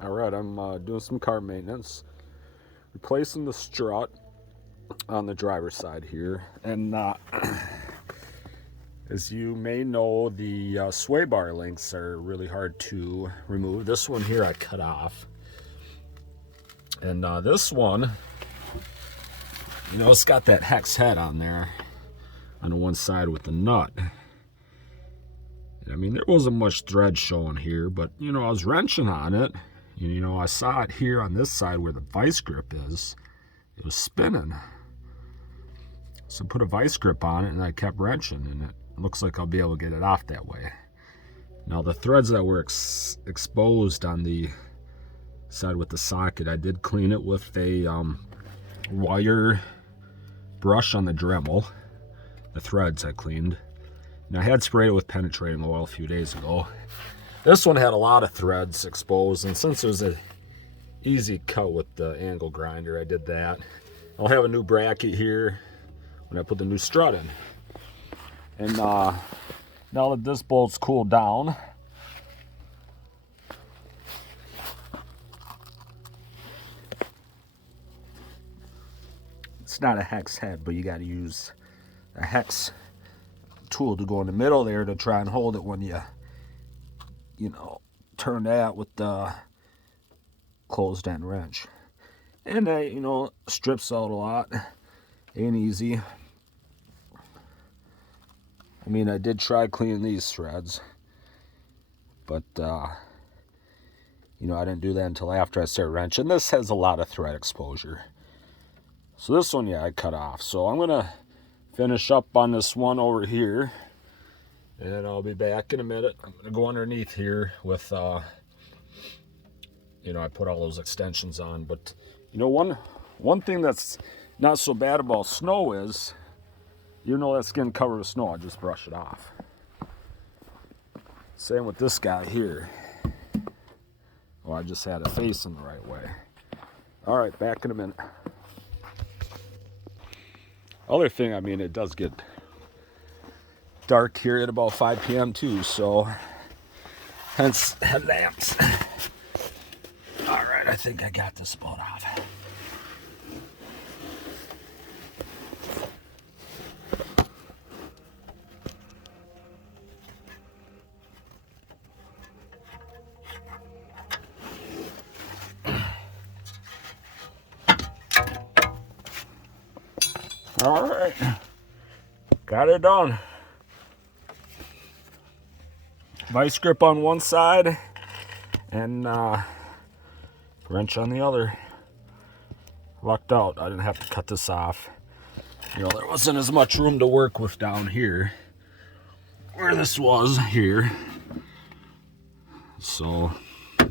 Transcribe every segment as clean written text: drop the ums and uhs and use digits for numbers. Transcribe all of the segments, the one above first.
All right, I'm doing some car maintenance, replacing the strut on the driver's side here. And as you may know, the sway bar links are really hard to remove. This one here I cut off. And this one, it's got that hex head on there on the one side with the nut. I mean, there wasn't much thread showing here, but, I was wrenching on it. And, I saw it here on this side where the vice grip is. It was spinning. So I put a vice grip on it and I kept wrenching, and it looks like I'll be able to get it off that way. Now the threads that were exposed on the side with the socket, I did clean it with a wire brush on the Dremel. The threads I cleaned. And I had sprayed it with penetrating oil a few days ago. This one had a lot of threads exposed, and since it was an easy cut with the angle grinder, I did that. I'll have a new bracket here when I put the new strut in. And now that this bolt's cooled down, it's not a hex head, but you got to use a hex tool to go in the middle there to try and hold it when you turn that with the closed end wrench. And that, strips out a lot. Ain't easy. I mean, I did try cleaning these threads, but I didn't do that until after I started wrenching. This has a lot of thread exposure. So this one, I cut off. So I'm gonna finish up on this one over here, and I'll be back in a minute. I'm gonna go underneath here with I put all those extensions on. But one thing that's not so bad about snow is, that's getting covered with snow, I just brush it off. Same with this guy here. Oh, I just had it facing the right way. All right, back in a minute. Other thing, I mean, it does get dark here at about 5 p.m. too, so hence headlamps. All right, I think I got this bolt off. All right, got it done. Vice grip on one side and wrench on the other. Lucked out. I didn't have to cut this off. There wasn't as much room to work with down here where this was here. So I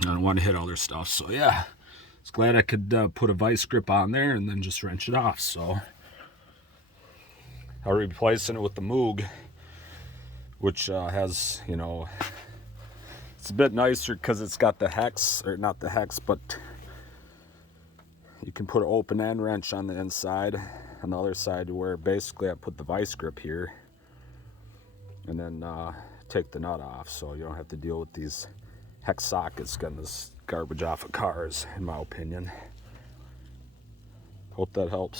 don't want to hit other stuff. So yeah, it's glad I could put a vice grip on there and then just wrench it off. So I'm replacing it with the Moog, which has, it's a bit nicer because it's got the hex, or not the hex, but you can put an open end wrench on the inside, on the other side, where basically I put the vice grip here and then take the nut off, so you don't have to deal with these hex sockets getting this garbage off of cars, in my opinion. Hope that helps.